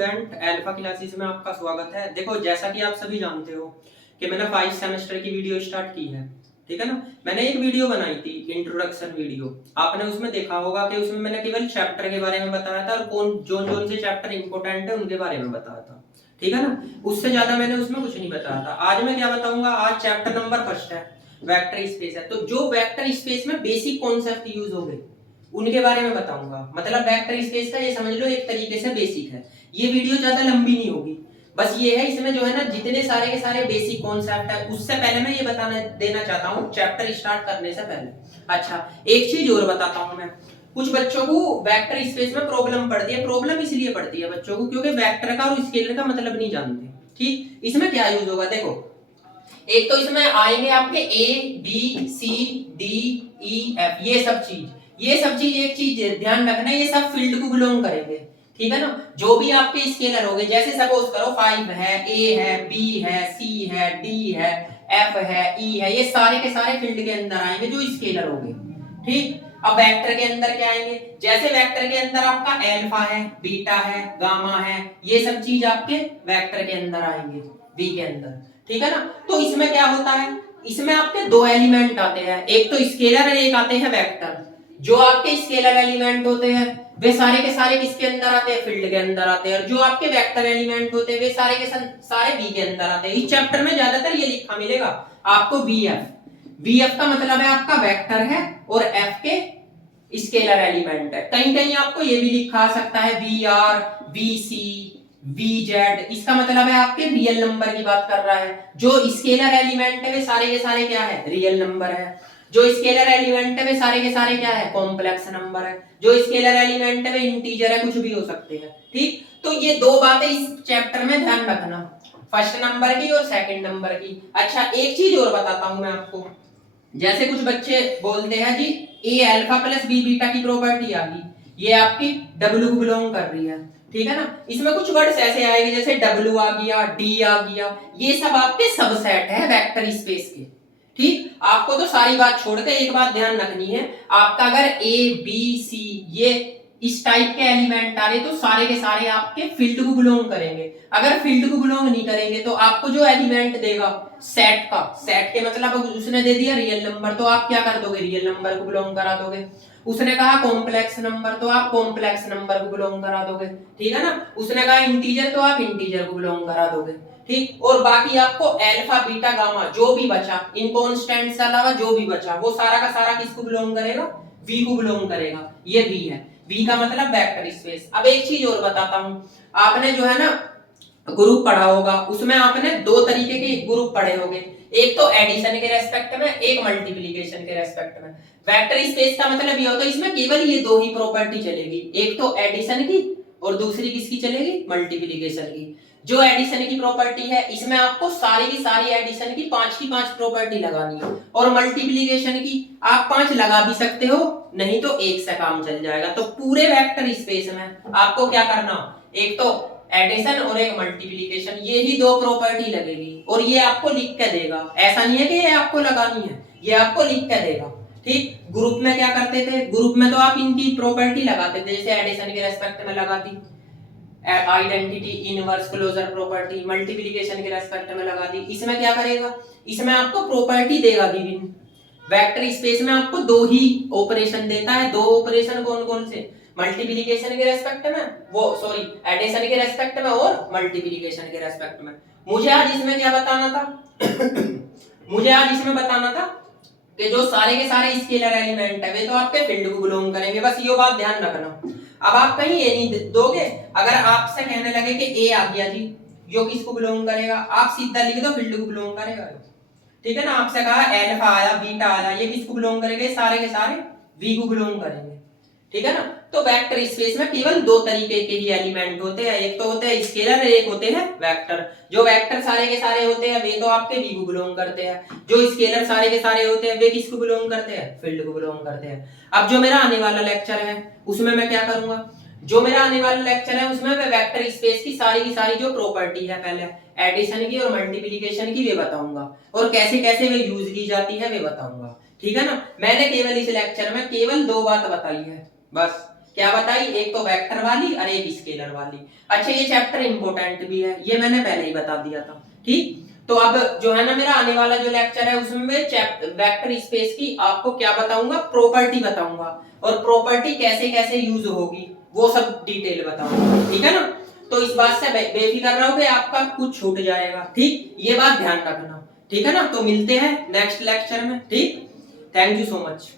Student, alpha classes में आपका स्वागत है। देखो, जैसा कि आप सभी जानते हो कि मैंने 5 सेमेस्टर की वीडियो स्टार्ट की है, ठीक है ना। मैंने एक वीडियो बनाई थी, इंट्रोडक्शन वीडियो। आपने उसमें देखा होगा कि उसमें मैंने केवल चैप्टर के बारे में बताया था और कौन कौन से चैप्टर इंपॉर्टेंट है उनके बारे में बताया था, ठीक है ना। उससे ज्यादा मैंने उसमें कुछ नहीं बताया था। आज मैं क्या बताऊंगा, आज चैप्टर नंबर फर्स्ट है, वेक्टर स्पेस है। तो जो वेक्टर स्पेस में बेसिक कॉन्सेप्ट यूज हो गए उनके बारे में बताऊंगा। मतलब वेक्टर स्पेस का ये समझ लो एक तरीके से बेसिक है। ये वीडियो ज्यादा लंबी नहीं होगी, बस ये है इसमें जो है ना जितने सारे के सारे बेसिक कॉन्सेप्ट है। उससे पहले मैं ये बताना देना चाहता हूँ चैप्टर स्टार्ट करने से पहले। अच्छा, एक चीज और बताता हूँ मैं। कुछ बच्चों को वेक्टर स्पेस में प्रॉब्लम पड़ती है। प्रॉब्लम इसलिए पड़ती है बच्चों को क्योंकि वेक्टर का और स्केलर का मतलब नहीं जानते। ठीक, इसमें क्या यूज होगा देखो। एक तो इसमें आएंगे आपके A B C D E F, ये सब चीज एक चीज ध्यान रखना, ये सब फील्ड को बिलोंग करेंगे, ठीक है ना। जो भी आपके स्केलर होंगे, जैसे सपोज करो 5 है, ए है, बी है, सी है, डी है, एफ है, ई है, ये सारे के सारे फील्ड के अंदर आएंगे जो स्केलर होंगे। ठीक, अब वेक्टर के अंदर क्या आएंगे, जैसे वेक्टर के अंदर आपका अल्फा है, बीटा है, गामा है, ये सब चीज आपके वेक्टर के अंदर आएंगे, वी के अंदर, ठीक है ना। तो इसमें क्या होता है, इसमें आपके दो एलिमेंट आते हैं, एक तो स्केलर और एक आते हैं वेक्टर। जो आपके स्केलर एलिमेंट होते हैं वे सारे के सारे किसके अंदर आते हैं, फील्ड के अंदर आते हैं। और जो आपके वेक्टर एलिमेंट होते हैं वे सारे के सारे वी के अंदर आते हैं। इस चैप्टर में ज्यादातर ये लिखा मिलेगा आपको वीएफ का मतलब है आपका वेक्टर है और एफ के स्केलर एलिमेंट है। कहीं कहीं आपको ये भी लिखा आ सकता है V R, V C, V Z, इसका मतलब है आपके रियल नंबर की बात कर रहा है। जो स्केलर एलिमेंट है वे सारे के सारे क्या है, रियल नंबर है। जो स्केलर एलिमेंट है वे सारे के सारे क्या है, कॉम्प्लेक्स नंबर है। जो स्केलर एलिमेंट है वे इंटीजर है, कुछ भी हो सकते हैं। ठीक, तो ये दो बातें इस चैप्टर में ध्यान रखना, फर्स्ट नंबर की और सेकंड नंबर की। अच्छा, एक चीज और बताता हूं मैं आपको। जैसे कुछ बच्चे बोलते हैं जी ए अल्फा प्लस बी बीटा की प्रॉपर्टी आ गई, ये आपकी डब्ल्यू को बिलोंग कर रही है, ठीक है ना। इसमें कुछ वर्ड्स ऐसे आएंगे जैसे डब्ल्यू आ गया, डी आ गया, ये सब आपके सबसेट है वेक्टर स्पेस के। ठीक, आपको तो सारी बात छोड़कर एक बात ध्यान रखनी है, आपका अगर ए बी सी ये इस टाइप के एलिमेंट आ रहे तो सारे के सारे आपके फील्ड को बिलोंग करेंगे। अगर फील्ड को बिलोंग नहीं करेंगे तो आपको जो एलिमेंट देगा सेट का, सेट के मतलब उसने दे दिया रियल नंबर तो आप क्या कर दोगे, रियल नंबर को बिलोंग करा दोगे। उसने कहा कॉम्प्लेक्स नंबर तो आप कॉम्प्लेक्स नंबर को बिलोंग करा दोगे, ठीक है ना। उसने कहा इंटीजर तो आप इंटीजर को बिलोंग करा दोगे। ठीक, और बाकी आपको अल्फा बीटा गामा जो भी बचा, इन कांस्टेंट से अलावा जो भी बचा वो सारा का सारा किसको बिलोंग करेगा, वी को बिलोंग करेगा। ये वी है, वी का मतलब वेक्टर स्पेस। अब एक चीज और बताता हूं, आपने जो है ना ग्रुप पढ़ा होगा, उसमें आपने दो तरीके के ग्रुप पढ़े होंगे, एक तो एडिशन के रेस्पेक्ट में, एक मल्टीप्लिकेशन के रेस्पेक्ट में। वेक्टर स्पेस का मतलब ये होता है इसमें केवल ये दो ही प्रॉपर्टी चलेगी, एक तो एडिशन की और दूसरी किसकी चलेगी, मल्टीप्लिकेशन की। जो एडिशन की प्रॉपर्टी है इसमें आपको सारी की सारी एडिशन की पांच प्रॉपर्टी लगानी है, और मल्टीप्लिकेशन की आप 5 लगा भी सकते हो, नहीं तो एक से काम चल जाएगा। तो पूरे वेक्टर स्पेस में आपको क्या करना, एक तो एडिशन और एक मल्टीप्लिकेशन, ये ही दो प्रॉपर्टी लगेगी और ये आपको लिख के देगा। ऐसा नहीं है कि ये आपको लगानी है, ये आपको लिख के देगा। ठीक, ग्रुप में क्या करते थे, ग्रुप में तो आप इनकी प्रॉपर्टी लगाते थे, जैसे एडिशन के रेस्पेक्ट में लगाती identity inverse closure property, multiplication के रेस्पेक्ट में लगा दी। इसमें क्या करेगा, इसमें आपको प्रॉपर्टी देगा गिवन। वेक्टर स्पेस में आपको दो ही ऑपरेशन देता है, दो ऑपरेशन कौन कौन से, मल्टीप्लिकेशन के रेस्पेक्ट में, वो सॉरी एडिशन के रेस्पेक्ट में और मल्टीप्लिकेशन के रेस्पेक्ट में। मुझे आज इसमें क्या बताना था मुझे आज इसमें बताना था कि जो सारे के सारे स्केलर एलिमेंट है वे तो आपके फील्ड को बिलोंग करेंगे, बस ये बात ध्यान रखना। अब आप कहीं ये नहीं दोगे, अगर आपसे कहने लगे कि ए आ गया जी, जो किसको बिलोंग करेगा, आप सीधा लिख दो फील्ड को बिलोंग करेगा, ठीक है ना। आपसे कहा अल्फा आया, बीटा आया, ये किसको बिलोंग करेंगे, सारे के सारे वी को बिलोंग करेंगे, ठीक है ना। तो वेक्टर स्पेस में केवल दो तरीके के ही एलिमेंट होते हैं, एक तो होते हैं स्केलर, एक होते हैं वेक्टर। जो वेक्टर सारे के सारे होते हैं वे तो आपके वी को बिलोंग करते हैं, जो स्केलर सारे के सारे होते हैं वे किसको बिलोंग करते हैं, फील्ड को बिलोंग करते हैं। अब जो मेरा आने वाला लेक्चर है उसमें मैं क्या करूंगा, जो मेरा आने वाला लेक्चर है उसमें मैं वेक्टर स्पेस की सारी जो प्रॉपर्टी है, पहले एडिशन की और मल्टीप्लिकेशन की वे बताऊंगा, और कैसे कैसे वे यूज की जाती है वे बताऊंगा, ठीक है ना। मैंने केवल इस लेक्चर में केवल दो बात बताई है बस, क्या बताई, एक तो वेक्टर वाली और एक स्केलर वाली। अच्छा ये चैप्टर इंपॉर्टेंट भी है, ये मैंने पहले ही बता दिया था। ठीक, तो अब जो है ना मेरा आने वाला जो लेक्चर है उसमें मैं वेक्टर स्पेस की आपको क्या बताऊंगा, प्रॉपर्टी बताऊंगा, और प्रॉपर्टी कैसे कैसे यूज होगी वो सब डिटेल बताऊंगा। ठीक है ना, तो इस बात से बेफिक्र रहोगे, आपका कुछ छूट जाएगा। ठीक, ये बात ध्यान रखना। ठीक है ना, तो मिलते हैं नेक्स्ट लेक्चर में। ठीक, थैंक यू सो मच।